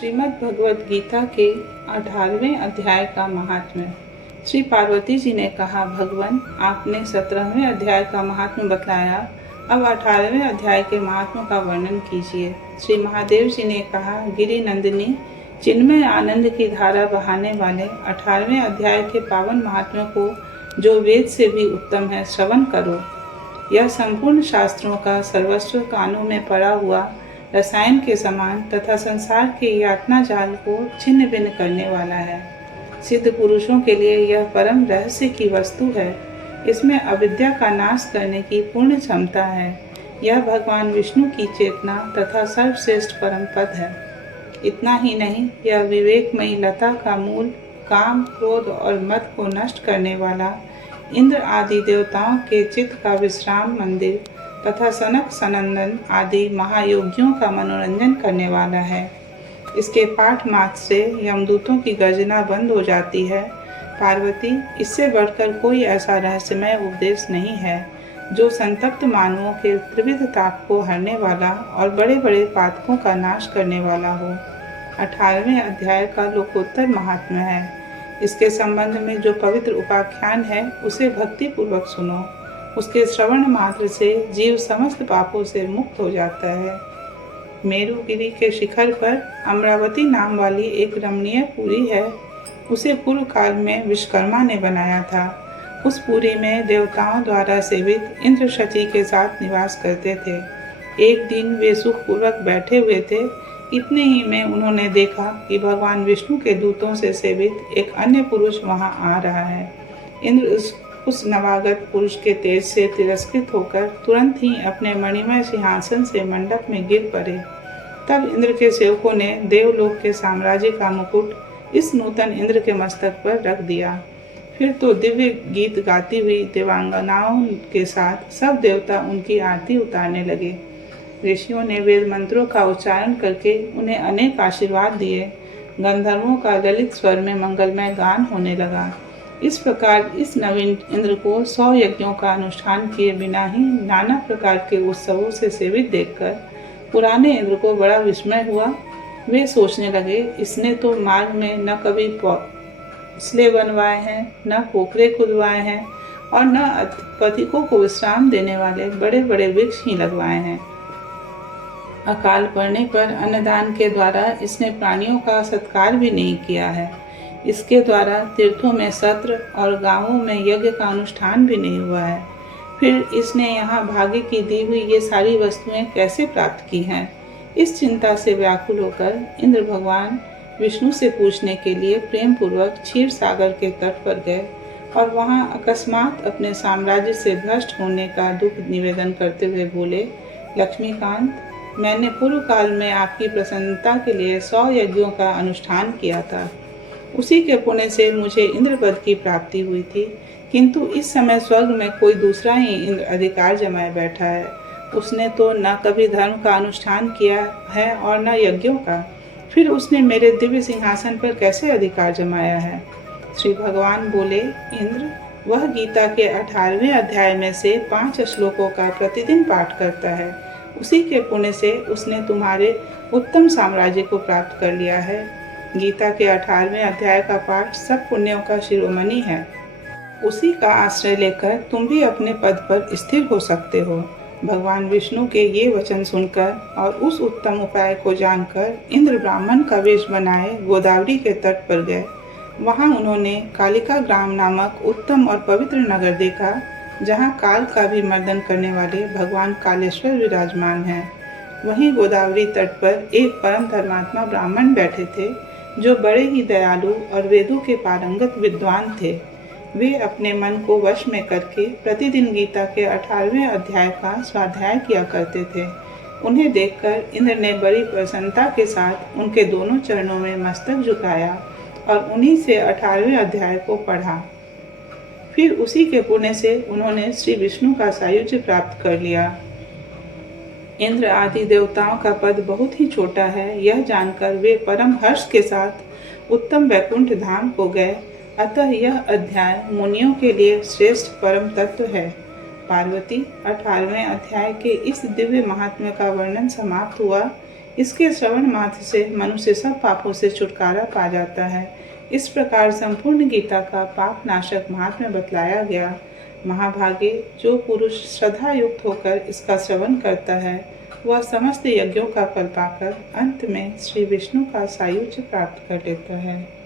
श्रीमद् भगवद गीता के 18वें अध्याय का महात्म्य। श्री पार्वती जी ने कहा, भगवान आपने 17वें अध्याय का महात्म्य बतलाया, अब 18वें अध्याय के महात्म्य का वर्णन कीजिए। श्री महादेव जी ने कहा, गिरि नंदिनी चिन्मय आनंद की धारा बहाने वाले 18वें अध्याय के पावन महात्म्य को, जो वेद से भी उत्तम है, श्रवण करो। यह संपूर्ण शास्त्रों का सर्वस्व कानों में पड़ा हुआ रसायन के समान तथा संसार के यातना जाल को छिन्न भिन्न करने वाला है। सिद्ध पुरुषों के लिए यह परम रहस्य की वस्तु है। इसमें अविद्या का नाश करने की पूर्ण क्षमता है। यह भगवान विष्णु की चेतना तथा सर्वश्रेष्ठ परम पद है। इतना ही नहीं, यह विवेकमयी लता का मूल, काम, क्रोध और मद को नष्ट करने वाला, इंद्र आदि देवताओं के चित्त का विश्राम मंदिर तथा सनक सनंदन आदि महायोगियों का मनोरंजन करने वाला है। इसके पाठ मात्र से यमदूतों की गर्जना बंद हो जाती है। पार्वती, इससे बढ़कर कोई ऐसा रहस्यमय उपदेश नहीं है जो संतप्त मानवों के त्रिविध ताप को हरने वाला और बड़े बड़े पातकों का नाश करने वाला हो। 18वें अध्याय का लोकोत्तर महात्म्य है। इसके संबंध में जो पवित्र उपाख्यान है, उसे भक्ति पूर्वक सुनो। उसके श्रवण मात्र से जीव समस्त पापों से मुक्त हो जाता है। मेरुगिरी के शिखर पर अमरावती नाम वाली एक रमणीय पुरी है। उसे पूर्व काल में विश्वकर्मा ने बनाया था। उस पुरी में देवताओं द्वारा सेवित इंद्र शची के साथ निवास करते थे। एक दिन वे सुखपूर्वक बैठे हुए थे। इतने ही में उन्होंने देखा कि भगवान विष्णु के दूतों से सेवित एक अन्य पुरुष वहां आ रहा है। इंद्र उस नवागत पुरुष के तेज से तिरस्कृत होकर तुरंत ही अपने मणिमय सिंहासन से मंडप में गिर पड़े। तब इंद्र के सेवकों ने देवलोक के साम्राज्य का मुकुट इस नूतन इंद्र के मस्तक पर रख दिया। फिर तो दिव्य गीत गाती हुई देवांगनाओं के साथ सब देवता उनकी आरती उतारने लगे। ऋषियों ने वेद मंत्रों का उच्चारण करके उन्हें अनेक आशीर्वाद दिए। गंधर्वों का ललित स्वर में मंगलमय गान होने लगा। इस प्रकार इस नवीन इंद्र को 100 यज्ञों का अनुष्ठान किए बिना ही नाना प्रकार के उत्सवों से सेवित देखकर पुराने इंद्र को बड़ा विस्मय हुआ। वे सोचने लगे, इसने तो मार्ग में न कभी इसलिए बनवाए हैं, न पोखरे खुदवाए हैं और न पथिकों को विश्राम देने वाले बड़े बड़े वृक्ष ही लगवाए हैं। अकाल पड़ने पर अन्नदान के द्वारा इसने प्राणियों का सत्कार भी नहीं किया है। इसके द्वारा तीर्थों में सत्र और गांवों में यज्ञ का अनुष्ठान भी नहीं हुआ है। फिर इसने यहाँ भाग्य की दी हुई ये सारी वस्तुएं कैसे प्राप्त की हैं? इस चिंता से व्याकुल होकर इंद्र भगवान विष्णु से पूछने के लिए प्रेम पूर्वक क्षीर सागर के तट पर गए और वहाँ अकस्मात अपने साम्राज्य से भ्रष्ट होने का दुख निवेदन करते हुए बोले, लक्ष्मीकांत, मैंने पूर्व काल में आपकी प्रसन्नता के लिए 100 यज्ञों का अनुष्ठान किया था। उसी के पुण्य से मुझे इंद्र पद की प्राप्ति हुई थी, किंतु इस समय स्वर्ग में कोई दूसरा ही इंद्र अधिकार जमाए बैठा है। उसने तो न कभी धर्म का अनुष्ठान किया है और न यज्ञों का। फिर उसने मेरे दिव्य सिंहासन पर कैसे अधिकार जमाया है? श्री भगवान बोले, इंद्र, वह गीता के 18वें अध्याय में से 5 श्लोकों का प्रतिदिन पाठ करता है। उसी के पुण्य से उसने तुम्हारे उत्तम साम्राज्य को प्राप्त कर लिया है। गीता के 18वें अध्याय का पाठ सब पुण्यों का शिरोमणि है। उसी का आश्रय लेकर तुम भी अपने पद पर स्थिर हो सकते हो। भगवान विष्णु के ये वचन सुनकर और उस उत्तम उपाय को जानकर इंद्र ब्राह्मण का वेश बनाए गोदावरी के तट पर गए। वहाँ उन्होंने कालिका ग्राम नामक उत्तम और पवित्र नगर देखा, जहाँ काल का भी मर्दन करने वाले भगवान कालेश्वर विराजमान हैं। वहीं गोदावरी तट पर एक परम धर्मात्मा ब्राह्मण बैठे थे, जो बड़े ही दयालु और वेदों के पारंगत विद्वान थे। वे अपने मन को वश में करके प्रतिदिन गीता के 18वें अध्याय का स्वाध्याय किया करते थे। उन्हें देखकर इंद्र ने बड़ी प्रसन्नता के साथ उनके दोनों चरणों में मस्तक झुकाया और उन्हीं से 18वें अध्याय को पढ़ा। फिर उसी के पुण्य से उन्होंने श्री विष्णु का सायुज्य प्राप्त कर लिया। इंद्र आदि देवताओं का पद बहुत ही छोटा है, यह जानकर वे परम हर्ष के साथ उत्तम वैकुंठ धाम को गए। अतः यह अध्याय मुनियों के लिए श्रेष्ठ परम तत्व है। पार्वती, 18वें अध्याय के इस दिव्य महात्म्य का वर्णन समाप्त हुआ। इसके श्रवण मात्र से मनुष्य सब पापों से छुटकारा पा जाता है। इस प्रकार संपूर्ण गीता का पाप नाशक महात्म्य बतलाया गया। महाभागे, जो पुरुष श्रद्धा युक्त होकर इसका श्रवण करता है वह समस्त यज्ञों का फल पाकर अंत में श्री विष्णु का सायुज्य प्राप्त कर लेता है।